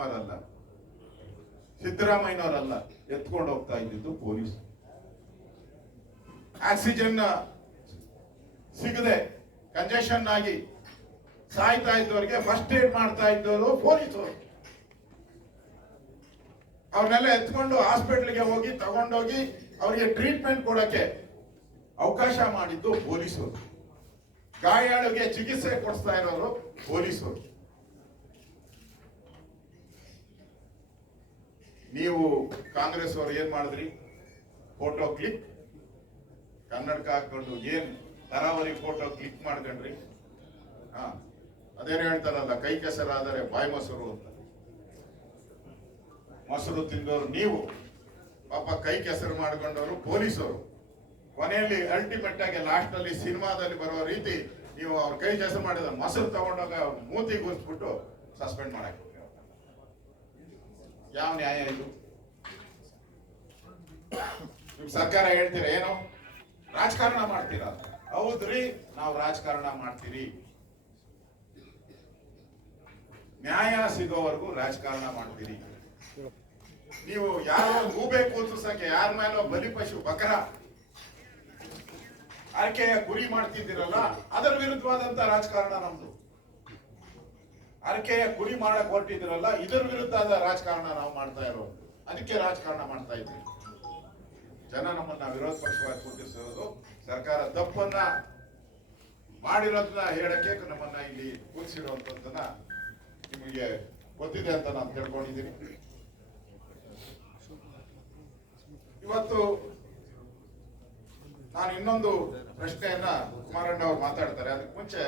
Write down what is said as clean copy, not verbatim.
ಅಲ್ಲ, ಸಿದ್ದರಾಮಯ್ಯನವರಲ್ಲ ಎತ್ಕೊಂಡು ಹೋಗ್ತಾ ಇದ್ದಿದ್ದು ಪೊಲೀಸ್. ಆಕ್ಸಿಜನ್ ಸಿಗದೆ ಕಂಜೆಷನ್ ಆಗಿ ಸಾಯ್ತಾ ಇದ್ದವರಿಗೆ ಫಸ್ಟ್ ಏಡ್ ಮಾಡ್ತಾ ಇದ್ದವರು ಪೊಲೀಸರು. ಅವ್ರನ್ನೆಲ್ಲ ಎತ್ಕೊಂಡು ಹಾಸ್ಪಿಟಲ್ಗೆ ಹೋಗಿ ತಗೊಂಡೋಗಿ ಅವರಿಗೆ ಟ್ರೀಟ್ಮೆಂಟ್ ಕೊಡಕ್ಕೆ ಅವಕಾಶ ಮಾಡಿದ್ದು ಪೊಲೀಸರು. ಗಾಯಾಳಿಗೆ ಚಿಕಿತ್ಸೆ ಕೊಡಿಸ್ತಾ ಇರೋರು ಪೊಲೀಸರು. ನೀವು ಕಾಂಗ್ರೆಸ್ ಅವರು ಏನ್ ಮಾಡಿದ್ರಿ? ಫೋಟೋ ಕ್ಲಿಕ್, ಕನ್ನಡಕ ಹಾಕೊಂಡು ಏನ್ ತರಾವರಿ ಫೋಟೋ ಕ್ಲಿಕ್ ಮಾಡ್ಕೊಂಡ್ರಿ. ಅದೇನು ಹೇಳ್ತಾರಲ್ಲ, ಕೈ ಕೆಸರಾದರೆ ಬಾಯಿ ಮೊಸರು ಅಂತ. ಮೊಸರು ತಿಂದವರು ನೀವು, ಪಾಪ ಕೈ ಕೆಸರು ಮಾಡ್ಕೊಂಡವರು ಪೊಲೀಸರು. ಕೊನೆಯಲ್ಲಿ ಅಲ್ಟಿಮೇಟ್ ಆಗಿ ಲಾಸ್ಟ್ ಅಲ್ಲಿ ಸಿನಿಮಾದಲ್ಲಿ ಬರುವ ರೀತಿ ನೀವು ಅವ್ರ ಕೈ ಕೆಸರು ಮಾಡಿದ ಮೊಸರು ತಗೊಂಡೋಗ ಮೂತಿ ಗುರ್ಸ್ಬಿಟ್ಟು ಸಸ್ಪೆಂಡ್ ಮಾಡಕ್ಕೆ. ಯಾವ ನ್ಯಾಯ ಇದು? ನಿಮ್ ಸರ್ಕಾರ ಹೇಳ್ತೀರಾ ಏನು ರಾಜಕಾರಣ ಮಾಡ್ತೀರಾ? ಹೌದ್ರಿ, ನಾವು ರಾಜಕಾರಣ ಮಾಡ್ತೀರಿ. ನ್ಯಾಯ ಸಿಗೋವರೆಗೂ ರಾಜಕಾರಣ ಮಾಡ್ತೀರಿ. ನೀವು ಯಾರೋ ಗೂಬೆ ಕೂತು ಸಂಖ್ಯೆ ಯಾರ ಮೇಲೋ ಬಲಿಪಶು ಬಕರ ಆರ್ಕೆಯ ಗುರಿ ಮಾಡ್ತಿದ್ದೀರಲ್ಲ, ಅದರ ವಿರುದ್ಧವಾದಂತ ರಾಜಕಾರಣ ನಮ್ದು. ಆರ್ಕೆಯ ಗುರಿ ಮಾಡಕ್ ಹೊರಟಿದ್ದೀರಲ್ಲ, ಇದರ ವಿರುದ್ಧದ ರಾಜಕಾರಣ ನಾವು ಮಾಡ್ತಾ ಇರೋದು. ಅದಕ್ಕೆ ರಾಜಕಾರಣ ಮಾಡ್ತಾ ಇದ್ದೀವಿ. ಜನ ನಮ್ಮನ್ನ ವಿರೋಧ ಪಕ್ಷವಾಗಿ ಕೂತಿಸಿರೋದು ಸರ್ಕಾರ ತಪ್ಪನ್ನ ಮಾಡಿರೋದನ್ನ ಹೇಳಕ್ಕೆ ನಮ್ಮನ್ನ ಇಲ್ಲಿ ಕೂರಿಸಿರುವಂತದ್ದನ್ನ ನಿಮಗೆ ಗೊತ್ತಿದೆ ಅಂತ ನಾನು ತಿಳ್ಕೊಂಡಿದ್ದೀನಿ. ಇವತ್ತು ನಾನು ಇನ್ನೊಂದು ಪ್ರಶ್ನೆಯನ್ನ ಕುಮಾರಣ್ಣ ಅವ್ರು ಮಾತಾಡ್ತಾರೆ. ಅದಕ್ಕೆ ಮುಂಚೆ